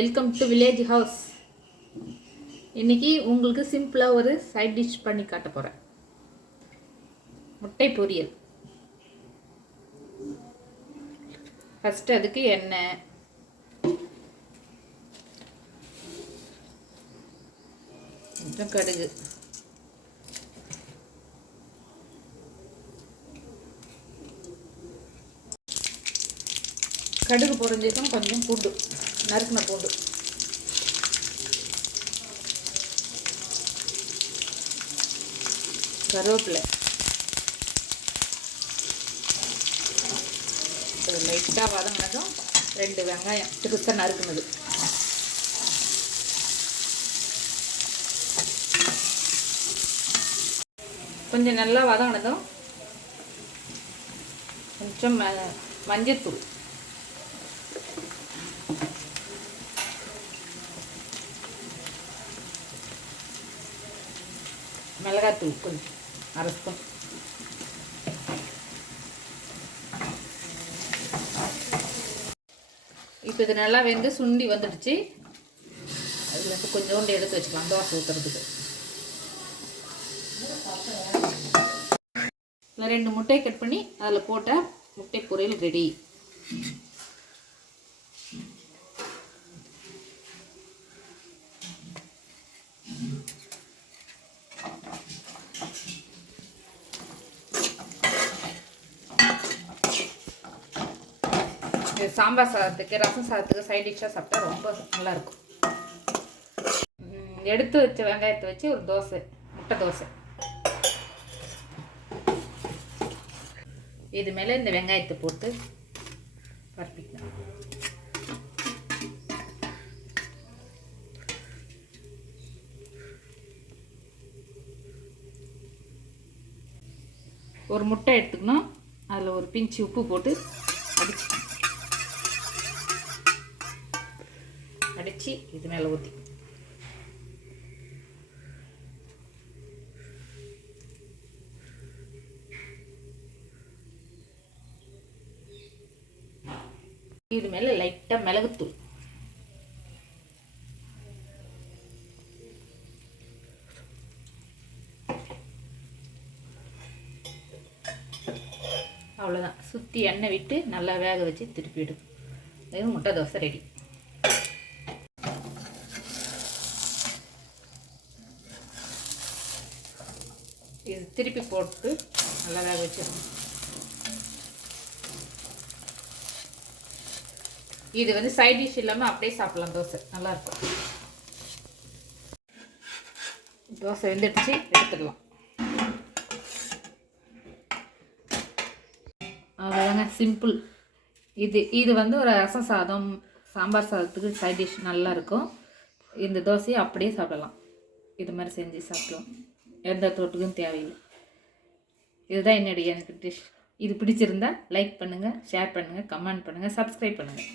Welcome to village house. இன்றைக்கி உங்களுக்கு சிம்பிளாக ஒரு சைட் டிஷ் பண்ணி காட்ட போகிறேன். முட்டை பொரியல். ஃபஸ்ட்டு அதுக்கு எண்ணெய், கொஞ்சம் கடுகு, கடுகு பொரிஞ்சிக்கும், கொஞ்சம் பூண்டு, நறுக்கின பூண்டு, கருவேப்பிலை, லைட்டாக வதங்கினதும் 2 வெங்காயம் திருத்த நறுக்குனது, கொஞ்சம் நல்லா வதங்கினதும் கொஞ்சம் மஞ்சத்தூள், மிளகாத்தூள் கொஞ்சம் அரை ஸ்பூன், இப்போ இது நல்லா வெந்து சுண்டி வந்துடுச்சு. அதுலேருந்து கொஞ்சோண்டு எடுத்து வச்சுக்கலாம் தோசை ஊற்றுறதுக்கு. 2 முட்டையை கட் பண்ணி அதில் போட்ட முட்டை பொரியல் ரெடி. சாம்பார் சாதத்துக்கு, ரசம் சாதத்துக்கு சைட் டிஷ்ஷாக சாப்பிட்டா ரொம்ப நல்லாயிருக்கும். எடுத்து வச்ச வெங்காயத்தை வச்சு ஒரு தோசை, முட்டை தோசை. இது மேலே இந்த வெங்காயத்தை போட்டு பரப்பிக்கலாம். ஒரு முட்டை எடுத்துக்கணும், அதில் ஒரு பிஞ்சு உப்பு போட்டு அடித்து இது மேலே ஊற்றி இது மேலே லைட்டாக மிளகுத்தூள், அவ்வளோதான். சுற்றி எண்ணெய் விட்டு நல்லா வேக வச்சு திருப்பிடும். இது முட்டை தோசை ரெடி. இது திருப்பி போட்டு நல்லா வேக வச்சிடணும். இது வந்து சைட் டிஷ் இல்லாமல் அப்படியே சாப்பிடலாம். தோசை நல்லாயிருக்கும். தோசை வெந்துடுச்சு, எடுத்துடலாம். அவ்வளோதாங்க, சிம்பிள். இது வந்து ஒரு ரசம் சாதம், சாம்பார் சாதத்துக்கு சைட் டிஷ் நல்லாயிருக்கும். இந்த தோசையை அப்படியே சாப்பிடலாம். இது மாதிரி செஞ்சு சாப்பிடலாம், எந்த தொட்டுக்கும் தேவையில்லை. இதுதான் என்னுடைய டிஷ். இது பிடிச்சிருந்தா லைக் பண்ணுங்கள், ஷேர் பண்ணுங்கள், கமெண்ட் பண்ணுங்கள், சப்ஸ்கிரைப் பண்ணுங்கள்.